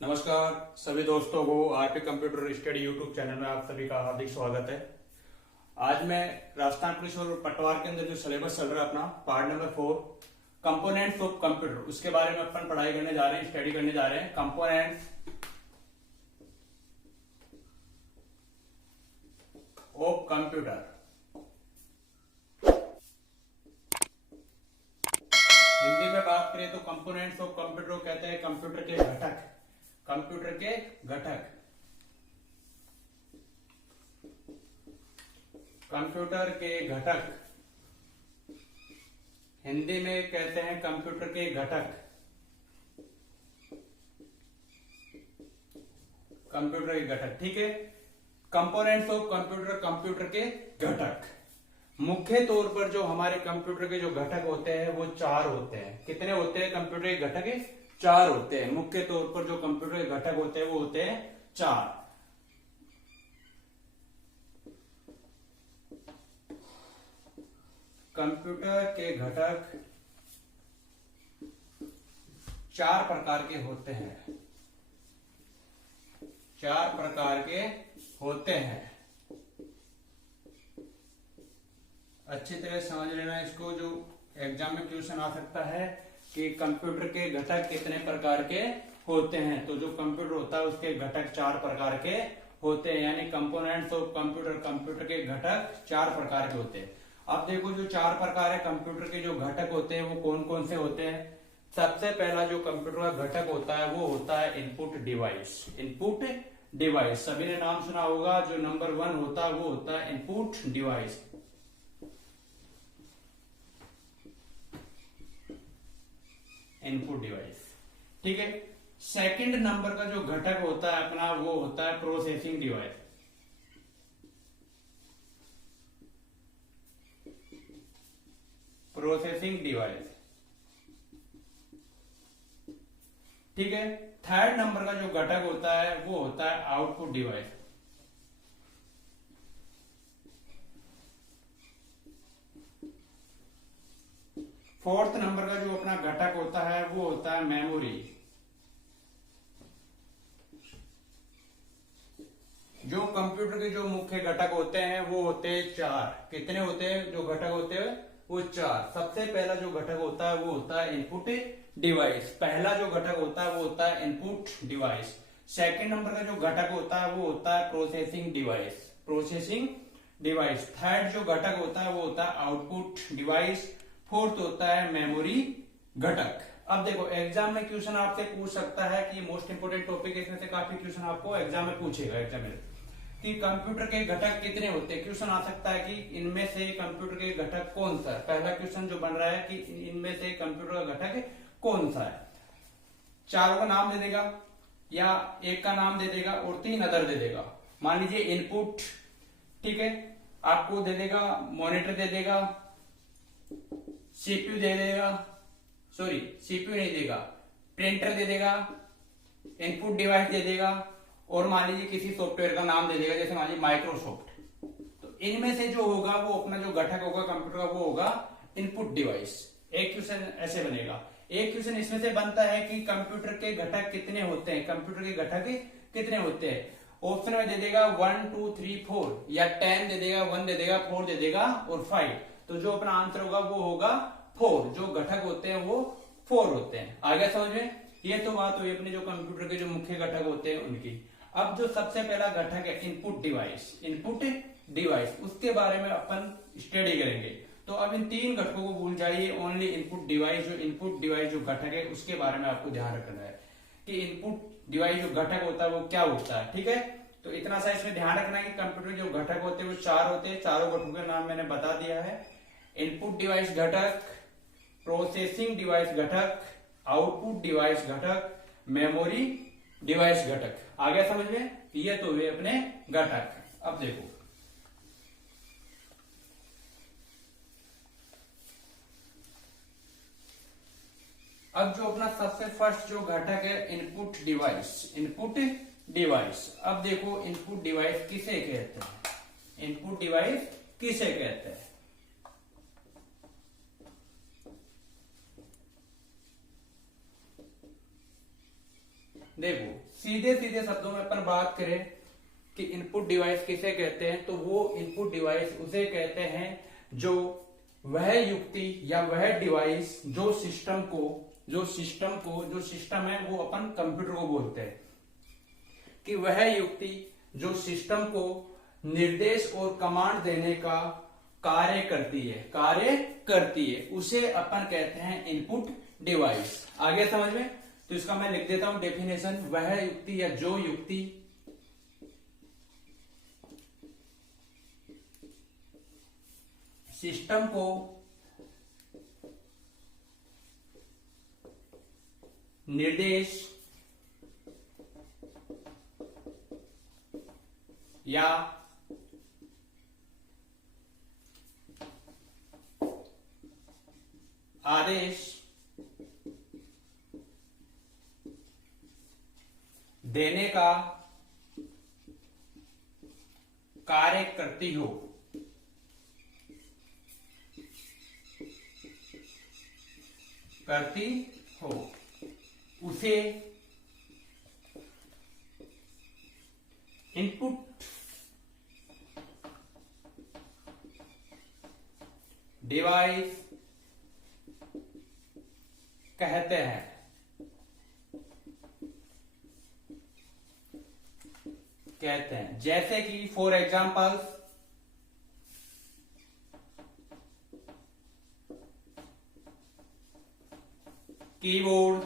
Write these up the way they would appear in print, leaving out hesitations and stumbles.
नमस्कार सभी दोस्तों को RP computer study YouTube channel में आप सभी का हार्दिक स्वागत है। आज मैं राजस्थान पुलिस और पटवार के अंदर जो सिलेबस चल रहा है अपना part number 4 components of computer, उसके बारे में अपन पढ़ाई करने जा रहे हैं, स्टडी करने जा रहे हैं। कंपोनेंट्स ऑफ कंप्यूटर, हिंदी में बात करें तो कंपोनेंट्स ऑफ कंप्यूटर कहते हैं कंप्यूटर के घटक, कंप्यूटर के घटक, कंप्यूटर के घटक, हिंदी में कहते हैं कंप्यूटर के घटक, कंप्यूटर के घटक। ठीक है, कंपोनेंट्स ऑफ कंप्यूटर, कंप्यूटर के घटक। मुख्य तौर पर जो हमारे कंप्यूटर के जो घटक होते हैं वो 4 होते हैं। कितने होते हैं कंप्यूटर के घटक? 4 होते हैं। मुख्य तौर पर जो कंप्यूटर के घटक होते हैं वो होते हैं 4। कंप्यूटर के घटक 4 प्रकार के होते हैं, 4 प्रकार के होते हैं। अच्छी तरह समझ लेना इसको, जो एग्जाम में क्वेश्चन आ सकता है कि कंप्यूटर के घटक कितने प्रकार के होते हैं। तो जो कंप्यूटर होता है उसके घटक 4 प्रकार के होते हैं, यानी कंपोनेंट्स ऑफ कंप्यूटर, कंप्यूटर के घटक 4 प्रकार के होते हैं। अब देखो जो 4 प्रकार है कंप्यूटर के जो घटक होते हैं वो कौन कौन से होते हैं। सबसे पहला जो कंप्यूटर का घटक होता है वो होता है इनपुट डिवाइस। इनपुट डिवाइस सभी ने नाम सुना होगा। जो नंबर 1 होता है वो होता है इनपुट डिवाइस। इनपुट डिवाइस, ठीक है। सेकंड नंबर का जो घटक होता है अपना वो होता है प्रोसेसिंग डिवाइस। प्रोसेसिंग डिवाइस, ठीक है। थर्ड नंबर का जो घटक होता है वो होता है आउटपुट डिवाइस। फोर्थ नंबर का जो अपना घटक होता है वो होता है मेमोरी। जो कंप्यूटर के जो मुख्य घटक होते हैं वो होते हैं 4। कितने होते हैं जो घटक होते हैं? वो 4। सबसे पहला जो घटक होता है वो होता है इनपुट डिवाइस। पहला जो घटक होता है वो होता है इनपुट डिवाइस। सेकंड नंबर का जो घटक होता है वो होता है processing device. Processing device. Third जो घटक होता है वो होता है आउटपुट डिवाइस। फोर्थ होता है मेमोरी घटक। अब देखो एग्जाम में क्वेश्चन आपसे पूछ सकता है कि मोस्ट इंपोर्टेंट टॉपिक, इसमें से काफी क्वेश्चन आपको एग्जाम में पूछेगा एग्जामिनर कि कंप्यूटर के घटक कितने होते हैं। क्वेश्चन आ सकता है कि इनमें से कंप्यूटर के घटक कौन सा है। पहला क्वेश्चन जो बन रहा है कि इनमें से कंप्यूटर का घटक कौन सा है। 4 का नाम दे देगा या एक का नाम दे देगा और 3 अदर दे देगा। मान लीजिए इनपुट, ठीक है, आपको दे देगा मॉनिटर, दे देगा सीपीयू, दे देगा सॉरी सीपीयू नहीं देगा, प्रिंटर दे देगा, इनपुट डिवाइस दे देगा और मान लीजिए किसी सॉफ्टवेयर का नाम दे देगा, जैसे मान लीजिए माइक्रोसॉफ्ट। तो इनमें से जो होगा वो अपना जो घटक होगा कंप्यूटर का वो होगा इनपुट डिवाइस। एक क्वेश्चन ऐसे बनेगा। एक क्वेश्चन इसमें से बनता है कि कंप्यूटर के घटक कितने होते हैं, कंप्यूटर के घटक कितने होते हैं। ऑप्शन में दे देगा 1 2 3 4 या 10 दे देगा, 1 दे देगा, 4 दे देगा और 5। तो जो अपना आंसर होगा वो होगा 4। जो घटक होते हैं वो 4 होते हैं। आगे समझ में? ये तो बात हुई अपने जो कंप्यूटर के जो मुख्य घटक होते हैं उनकी। अब जो सबसे पहला घटक है इनपुट डिवाइस, इनपुट डिवाइस, उसके बारे में अपन स्टडी करेंगे। तो अब इन 3 घटकों को भूल जाइए, ओनली इनपुट डिवाइस। जो इनपुट डिवाइस जो घटक है उसके बारे में आपको ध्यान रखना है कि इनपुट डिवाइस जो घटक होता है वो क्या होता है, ठीक है। तो इतना सा इसमें ध्यान रखना है कि कंप्यूटर जो घटक होते हैं वो 4 होते हैं। चारों घटकों के नाम मैंने बता दिया है। इनपुट डिवाइस घटक, प्रोसेसिंग डिवाइस घटक, आउटपुट डिवाइस घटक, मेमोरी डिवाइस घटक। आ गया समझ में? ये तो हुए अपने घटक। अब देखो अब जो अपना सबसे फर्स्ट जो घटक है इनपुट डिवाइस, इनपुट डिवाइस। अब देखो इनपुट डिवाइस किसे कहते हैं, इनपुट डिवाइस किसे कहते हैं। देखो सीधे सीधे शब्दों में अपन बात करें कि इनपुट डिवाइस किसे कहते हैं, तो वो इनपुट डिवाइस उसे कहते हैं जो वह युक्ति या वह डिवाइस जो सिस्टम है वो अपन कंप्यूटर को बोलते हैं कि वह युक्ति जो सिस्टम को निर्देश और कमांड देने का कार्य करती है उसे अपन कहते हैं इनपुट डिवाइस। आगे समझ में, तो इसका मैं लिख देता हूं डेफिनेशन, वह युक्ति या जो युक्ति सिस्टम को निर्देश या आदेश देने का कार्य करती हो उसे इनपुट डिवाइस कहते हैं। जैसे कि फॉर एग्जाम्पल कीबोर्ड,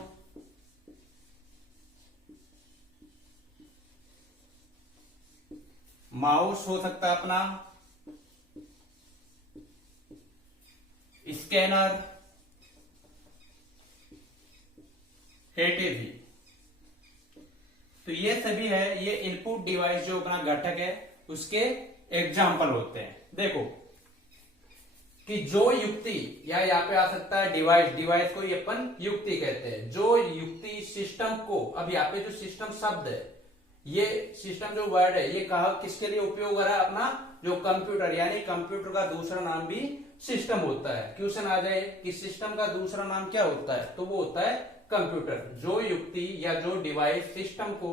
माउस हो सकता है अपना, स्कैनर, एटीवी, तो ये सभी है, ये इनपुट डिवाइस जो अपना घटक है उसके एग्जाम्पल होते हैं। देखो कि जो युक्ति, या यहाँ पे आ सकता है डिवाइस को ये अपन युक्ति कहते हैं, जो युक्ति सिस्टम को, अब यहाँ पे जो सिस्टम शब्द है, ये सिस्टम जो वर्ड है ये कहा किसके लिए उपयोग हो रहा है, अपना जो कंप्यूटर, यानी कंप्यूटर का दूसरा नाम भी सिस्टम होता है। क्वेश्चन आ जाए कि सिस्टम का दूसरा नाम क्या होता है, तो वो होता है कंप्यूटर। जो युक्ति या जो डिवाइस सिस्टम को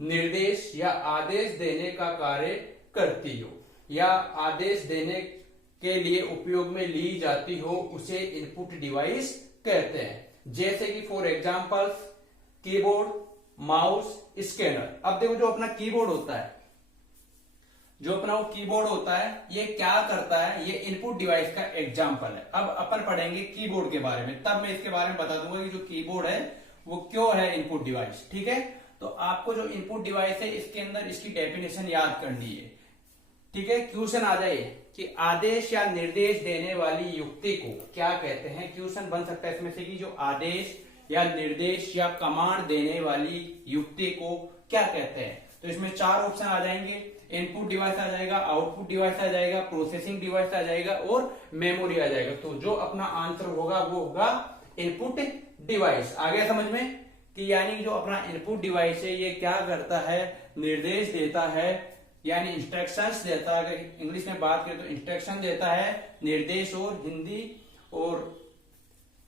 निर्देश या आदेश देने का कार्य करती हो या आदेश देने के लिए उपयोग में ली जाती हो उसे इनपुट डिवाइस कहते हैं। जैसे कि for example keyboard, mouse, scanner. अब देखो जो अपना कीबोर्ड होता है, ये क्या करता है, ये इनपुट डिवाइस का एग्जांपल है। अब अपन पढ़ेंगे कीबोर्ड के बारे में, तब मैं इसके बारे में बता दूंगा कि जो कीबोर्ड है वो क्यों है इनपुट डिवाइस। ठीक है, तो आपको जो इनपुट डिवाइस है इसके अंदर इसकी डेफिनेशन याद करनी है। ठीक है, क्वेश्चन आ जाए कि आदेश या निर्देश देने वाली युक्ति को क्या कहते हैं। क्वेश्चन बन सकता है इसमें से कि जो आदेश या निर्देश या कमांड देने वाली युक्ति को क्या कहते हैं। तो इसमें 4 ऑप्शन आ जाएंगे, इनपुट डिवाइस आ जाएगा, आउटपुट डिवाइस आ जाएगा, प्रोसेसिंग डिवाइस आ जाएगा और मेमोरी आ जाएगा। तो जो अपना आंसर होगा वो होगा इनपुट डिवाइस। आगे समझ में कि यानी जो अपना इनपुट डिवाइस है ये क्या करता है, निर्देश देता है, यानी इंस्ट्रक्शंस देता है। अगर इंग्लिश में बात करें तो इंस्ट्रक्शन देता है, निर्देश और हिंदी और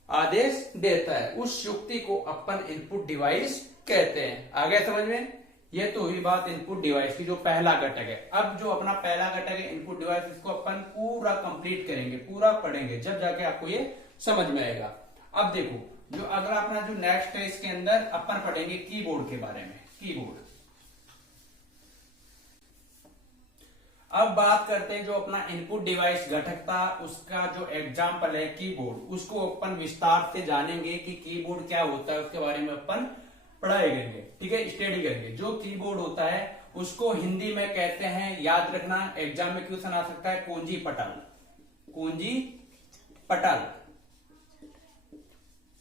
आदेश देता है, उस युक्ति को अपन इनपुट डिवाइस कहते हैं। आगे समझ में, ये तो हुई बात इनपुट डिवाइस की, जो पहला घटक है। अब जो अपना पहला घटक है इनपुट डिवाइस, इसको अपन पूरा कंप्लीट करेंगे, पूरा पढ़ेंगे, जब जाके आपको ये समझ में आएगा। अब देखो जो अगला अपना जो नेक्स्ट है, इसके अंदर अपन पढ़ेंगे कीबोर्ड के बारे में। कीबोर्ड, अब बात करते हैं जो अपना इनपुट डिवाइस घटक था उसका जो एग्जाम्पल है कीबोर्ड, उसको अपन विस्तार से जानेंगे कि कीबोर्ड क्या होता है, उसके बारे में अपन पढ़ाई करेंगे। ठीक है, स्टडी करेंगे। जो कीबोर्ड होता है उसको हिंदी में कहते हैं, याद रखना एग्जाम में क्वेश्चन आ सकता है, कुंजी पटल। कुंजी पटल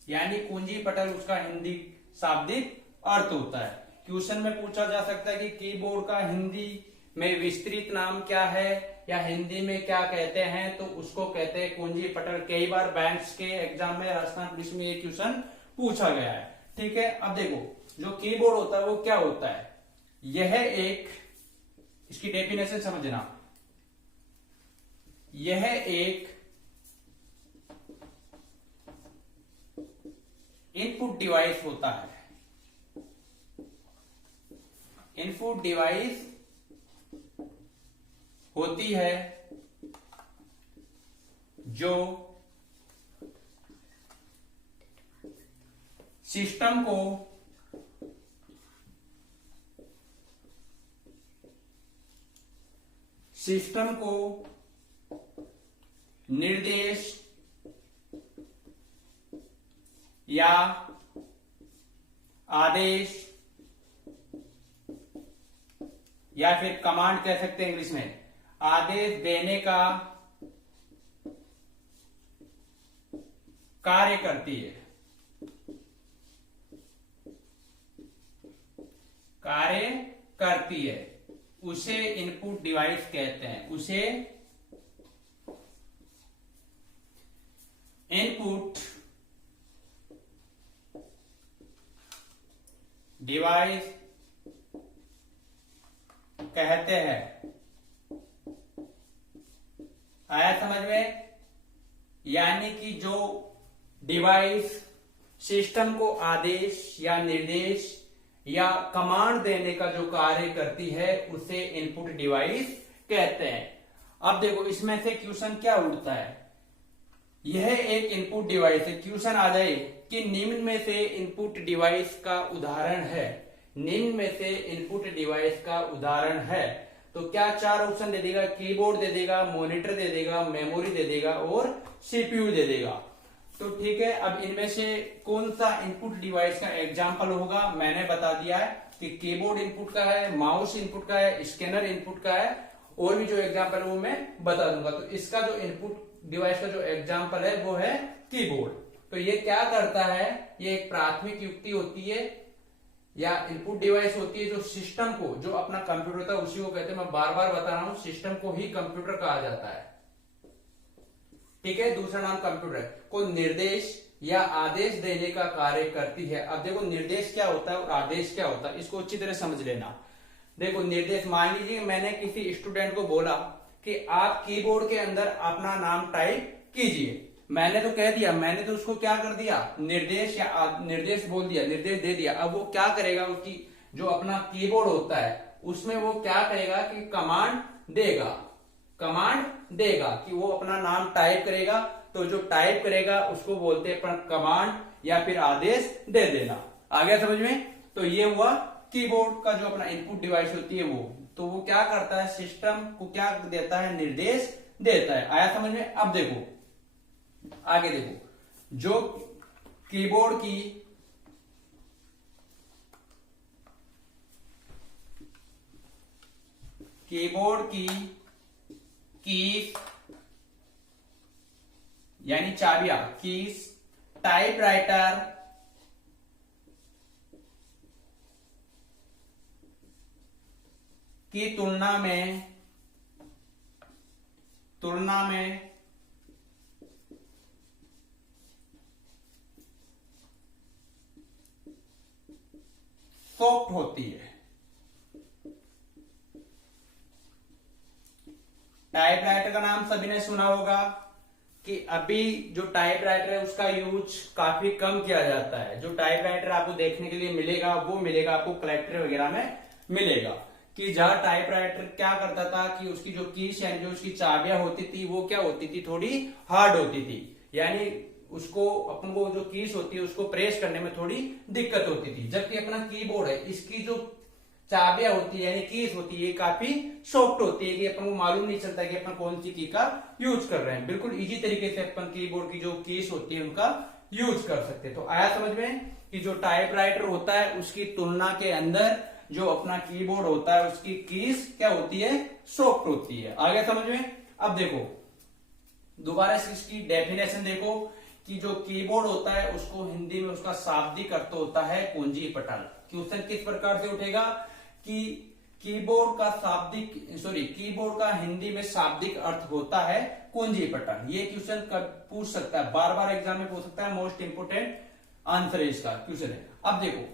यानी कुंजी पटल उसका हिंदी शाब्दिक अर्थ होता है। क्वेश्चन में पूछा जा सकता है कि कीबोर्ड का हिंदी में विस्तृत नाम क्या है या हिंदी में क्या कहते हैं, तो उसको कहते हैं कुंजी पटल। कई बार बैंक्स के एग्जाम में, राजस्थान पुलिस में ये क्वेश्चन पूछा गया है। ठीक है, अब देखो जो कीबोर्ड होता है वो क्या होता है, यह एक, इसकी डेफिनेशन समझना, यह एक इनपुट डिवाइस होता है। इनपुट डिवाइस होती है जो सिस्टम को निर्देश या आदेश या फिर कमांड कह सकते हैं इंग्लिश में, आदेश देने का कार्य करती है, उसे इनपुट डिवाइस कहते हैं, उसे इनपुट डिवाइस कहते हैं। आया समझ में? यानी कि जो डिवाइस सिस्टम को आदेश या निर्देश या कमांड देने का जो कार्य करती है उसे इनपुट डिवाइस कहते हैं। अब देखो इसमें से क्वेश्चन क्या उठता है, यह एक इनपुट डिवाइस है। क्वेश्चन आ जाए कि निम्न में से इनपुट डिवाइस का उदाहरण है, निम्न में से इनपुट डिवाइस का उदाहरण है, तो क्या चार ऑप्शन दे देगा, कीबोर्ड दे देगा, मॉनिटर दे देगा, मेमोरी दे देगा और सीपीयू दे देगा। तो ठीक है, अब इनमें से कौन सा इनपुट डिवाइस का एग्जाम्पल होगा, मैंने बता दिया है कि कीबोर्ड इनपुट का है, माउस इनपुट का है, स्कैनर इनपुट का है, और भी जो एग्जाम्पल है वो मैं बता दूंगा। तो इसका जो इनपुट डिवाइस का जो एग्जाम्पल है वो है कीबोर्ड। तो ये क्या करता है, ये एक प्राथमिक युक्ति होती है या इनपुट डिवाइस होती है जो सिस्टम को, जो अपना कंप्यूटर होता है उसी को कहते हैं, मैं बार बार बता रहा हूं, सिस्टम को ही कंप्यूटर कहा जाता है। ठीक है, दूसरा नाम कंप्यूटर को निर्देश या आदेश देने का कार्य करती है। अब देखो निर्देश क्या होता है और आदेश क्या होता है, इसको अच्छी तरह समझ लेना। देखो निर्देश, मान लीजिए मैंने किसी स्टूडेंट को बोला कि आप कीबोर्ड के अंदर अपना नाम टाइप कीजिए, मैंने तो कह दिया, मैंने तो उसको क्या कर दिया, निर्देश या निर्देश बोल दिया, निर्देश दे दिया। अब वो क्या करेगा, उसकी जो अपना कीबोर्ड होता है उसमें वो क्या करेगा कि कमांड देगा कि वो अपना नाम टाइप करेगा। तो जो टाइप करेगा उसको बोलते हैं अपन कमांड या फिर आदेश दे देना। आ गया समझ में? तो ये हुआ कीबोर्ड का जो अपना इनपुट डिवाइस होती है वो। तो वो क्या करता है, सिस्टम को क्या देता है, निर्देश देता है। आया समझ में? अब देखो आगे, देखो जो कीबोर्ड की कीज यानी चाबियां, कीज टाइपराइटर की तुलना में सॉफ्ट होती है। टाइपराइटर का नाम सभी ने सुना होगा कि अभी जो टाइपराइटर है उसका यूज काफी कम किया जाता है। जो टाइपराइटर आपको देखने के लिए मिलेगा वो मिलेगा आपको कलेक्टर वगैरह में मिलेगा, कि जहां टाइपराइटर क्या करता था कि उसकी जो कीज यानी जो उसकी चाबियां होती थी वो क्या होती थी, थोड़ी हार्ड होती थी, यानी उसको अपन को जो कीज होती है उसको प्रेस करने में थोड़ी दिक्कत होती थी। जबकि अपना कीबोर्ड है, इसकी जो चाबियां होती है यानी कीज होती है काफी सॉफ्ट होती है, कि अपन को मालूम नहीं चलता कि अपन कौन सी की का यूज कर रहे हैं। बिल्कुल इजी तरीके से अपन कीबोर्ड की जो कीज होती है उनका यूज कर सकते हैं। तो आया समझ में कि जो टाइपराइटर होता है उसकी तुलना के अंदर जो अपना कीबोर्ड होता है उसकी कीज क्या होती है, सॉफ्ट होती है। आ गया समझ में? अब देखो दोबारा से इसकी डेफिनेशन देखो कि जो कीबोर्ड होता है उसको हिंदी में उसका शाब्दिक अर्थ होता है कुंजी पटल। क्वेश्चन किस प्रकार से उठेगा कि कीबोर्ड का हिंदी में शाब्दिक अर्थ होता है कुंजी पटल। ये क्वेश्चन पूछ सकता है, बार बार एग्जाम में पूछ सकता है, मोस्ट इंपोर्टेंट आंसर है इसका क्वेश्चन है। अब देखो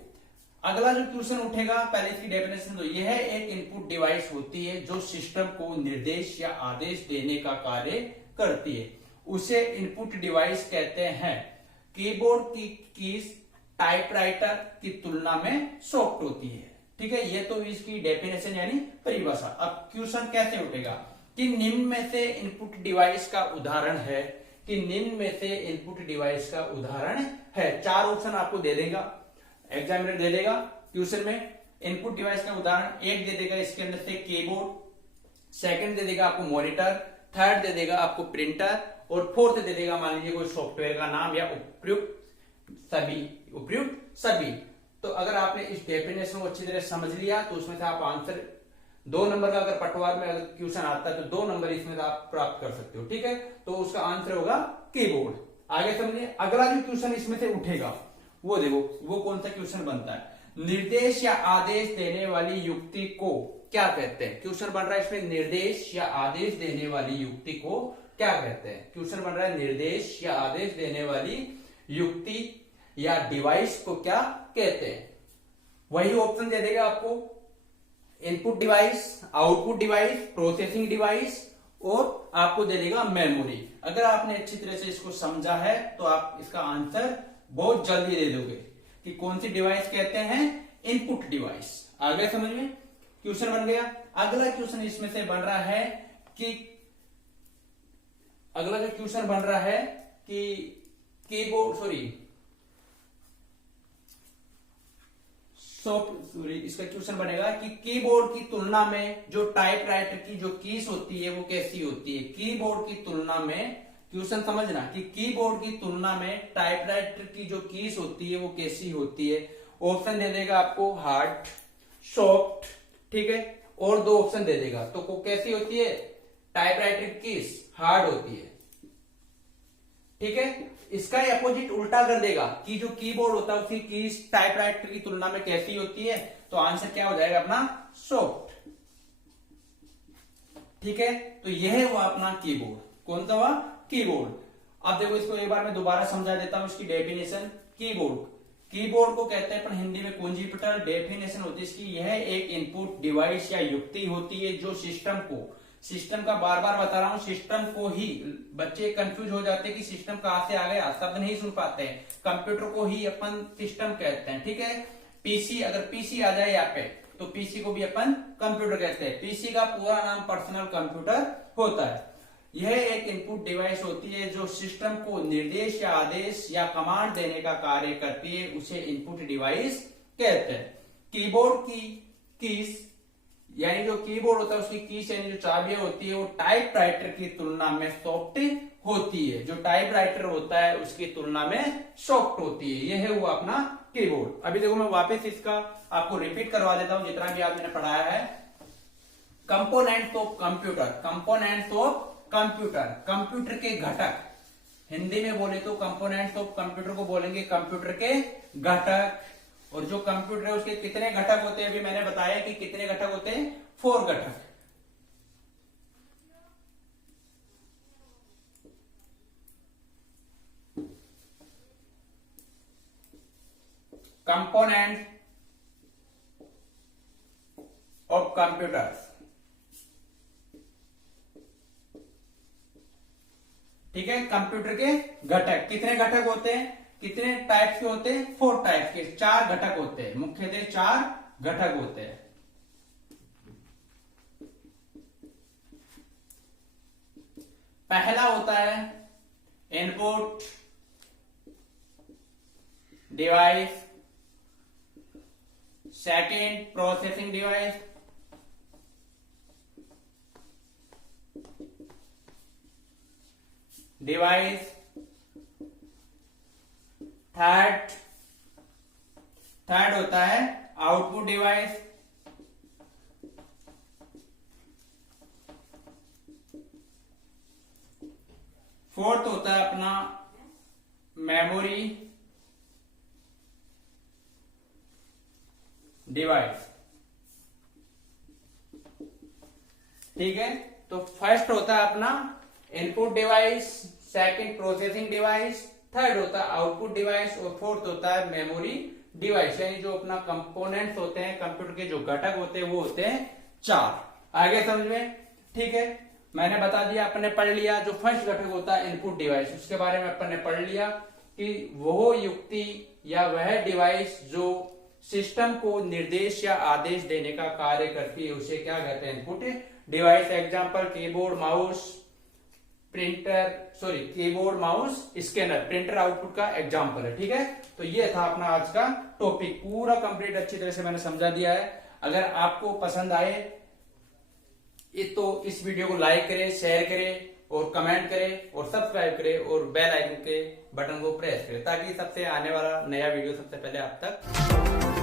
अगला जो क्वेश्चन उठेगा, पहले इसकी डेफिनेशन दो। यह एक इनपुट डिवाइस होती है जो सिस्टम को निर्देश या आदेश देने का कार्य करती है, उसे इनपुट डिवाइस कहते हैं। कीबोर्ड की कीज टाइपराइटर की तुलना में सॉफ्ट होती है। ठीक है, ये तो इसकी डेफिनेशन यानी परिभाषा। अब क्वेश्चन कैसे उठेगा कि निम्न में से इनपुट डिवाइस का उदाहरण है, कि निम्न में से इनपुट डिवाइस का उदाहरण है। चार ऑप्शन आपको दे देगा, एग्जामिनर दे देगा क्वेश्चन में। इनपुट डिवाइस का उदाहरण एक दे देगा, इसके अंदर से कीबोर्ड, सेकंड दे देगा आपको मॉनिटर, थर्ड दे देगा आपको प्रिंटर, और फोर्थ दे देगा मान लीजिए कोई सॉफ्टवेयर का नाम या उपयुक्त सभी। तो अगर आपने इस डेफिनेशन को अच्छी तरह समझ लिया तो उसमें से आप आंसर 2 नंबर का, अगर पटवार में अगर क्वेश्चन आता है तो 2 नंबर इसमें से आप प्राप्त कर सकते हो। ठीक है, तो उसका आंसर होगा कीबोर्ड। आगे समझिए, अगला जो क्वेश्चन इसमें से उठेगा वो देखो, वो कौन सा क्वेश्चन बनता है। निर्देश या आदेश देने वाली युक्ति को क्या कहते हैं। क्वेश्चन बन रहा है इसमें, निर्देश या आदेश देने वाली युक्ति को क्या कहते हैं। क्वेश्चन बन रहा है, निर्देश या आदेश देने वाली युक्ति या डिवाइस को क्या कहते हैं। वही ऑप्शन दे देगा आपको, input device, output device, processing device, और आपको दे देगा मेमोरी। अगर आपने अच्छी तरह से इसको समझा है तो आप इसका आंसर बहुत जल्दी दे दोगे कि कौन सी डिवाइस कहते हैं, इनपुट डिवाइस। आगे समझ में क्वेश्चन बन गया। अगला क्वेश्चन इसमें से बन रहा है कि अगला जो क्वेश्चन बन रहा है कि इसका क्वेश्चन बनेगा कि कीबोर्ड की तुलना में जो टाइपराइटर की जो कीज होती है वो कैसी होती है। कीबोर्ड की तुलना में, क्वेश्चन समझना, कि कीबोर्ड की तुलना में टाइपराइटर की जो कीज होती है वो कैसी होती है। ऑप्शन दे देगा आपको हार्ड, सॉफ्ट, ठीक है, और 2 ऑप्शन दे देगा। तो कैसी होती है, टाइपराइटर की कीज हार्ड होती है। ठीक है, इसका अपोजिट उल्टा कर देगा कि जो कीबोर्ड होता है उसकी कीज टाइपराइटर की तुलना में कैसी होती है, तो आंसर क्या हो जाएगा अपना, सॉफ्ट। ठीक है, तो यह हुआ अपना कीबोर्ड। कौन सा हुआ, कीबोर्ड। अब देखो इसको एक बार मैं दोबारा समझा देता हूं इसकी डेफिनेशन। कीबोर्ड को कहते हैं अपन हिंदी में कुंजी पटल। डेफिनेशन होती है इसकी, यह एक इनपुट डिवाइस या युक्ति होती है जो सिस्टम का बार बार बता रहा हूं, सिस्टम को ही, बच्चे कंफ्यूज हो जाते हैं कि सिस्टम कहां से आ गया, शब्द नहीं सुन पाते हैं। कंप्यूटर को ही अपन सिस्टम कहते हैं। ठीक है, पीसी, अगर पीसी आ जाए यहाँ पे तो पीसी को भी अपन कंप्यूटर कहते हैं। पीसी का पूरा नाम पर्सनल कंप्यूटर होता है। यह एक इनपुट डिवाइस होती है जो सिस्टम को निर्देश या आदेश या कमांड देने का कार्य करती है, उसे इनपुट डिवाइस कहते हैं। कीबोर्ड की कीज यानी जो कीबोर्ड होता है उसकी कीज यानी जो चाबियां होती है वो टाइपराइटर की तुलना में सॉफ्ट होती है। जो टाइपराइटर होता है उसकी तुलना में सॉफ्ट होती है। यह है वो अपना कीबोर्ड। अभी देखो मैं वापस इसका आपको रिपीट करवा देता हूं जितना भी आपने पढ़ाया है। कंपोनेंट्स ऑफ कंप्यूटर, कंप्यूटर के घटक। हिंदी में बोले तो कंपोनेंट्स ऑफ कंप्यूटर को बोलेंगे कंप्यूटर के घटक। और जो कंप्यूटर है उसके कितने घटक होते हैं, अभी मैंने बताया कि कितने घटक होते हैं, 4 घटक। कंपोनेंट ऑफ कंप्यूटर्स, ठीक है। कंप्यूटर के घटक, कितने घटक होते हैं, कितने टाइप के होते हैं, 4 टाइप के, 4 घटक होते हैं, मुख्यतः 4 घटक होते हैं। पहला होता है input device, second processing device, third होता है आउटपुट डिवाइस, फोर्थ होता है अपना मेमोरी डिवाइस। ठीक है, तो फर्स्ट होता है अपना input device, second processing device, third होता है आउटपुट डिवाइस और फोर्थ होता है मेमोरी डिवाइस। यानी जो अपना कंपोनेंट्स होते हैं, कंप्यूटर के जो घटक होते हैं वो होते हैं 4। आगे समझ में, ठीक है। मैंने बता दिया, अपन ने पढ़ लिया जो फर्स्ट घटक होता है इनपुट डिवाइस, उसके बारे में अपन ने पढ़ लिया कि वो युक्ति या वह डिवाइस जो सिस्टम को निर्देश या आदेश देने का कार्य करती है उसे क्या कहते हैं? Input device. Example keyboard mouse keyboard mouse scanner, printer output का एग्जांपल है। ठीक है, तो ये था अपना आज का टॉपिक, पूरा कंप्लीट अच्छी तरह से मैंने समझा दिया है। अगर आपको पसंद आए तो इस वीडियो को लाइक करें, शेयर करें और कमेंट करें और सब्सक्राइब करें और बेल आइकन के बटन को प्रेस करें ताकि सबसे आने वाला नया वीडियो सबसे पहले आप तक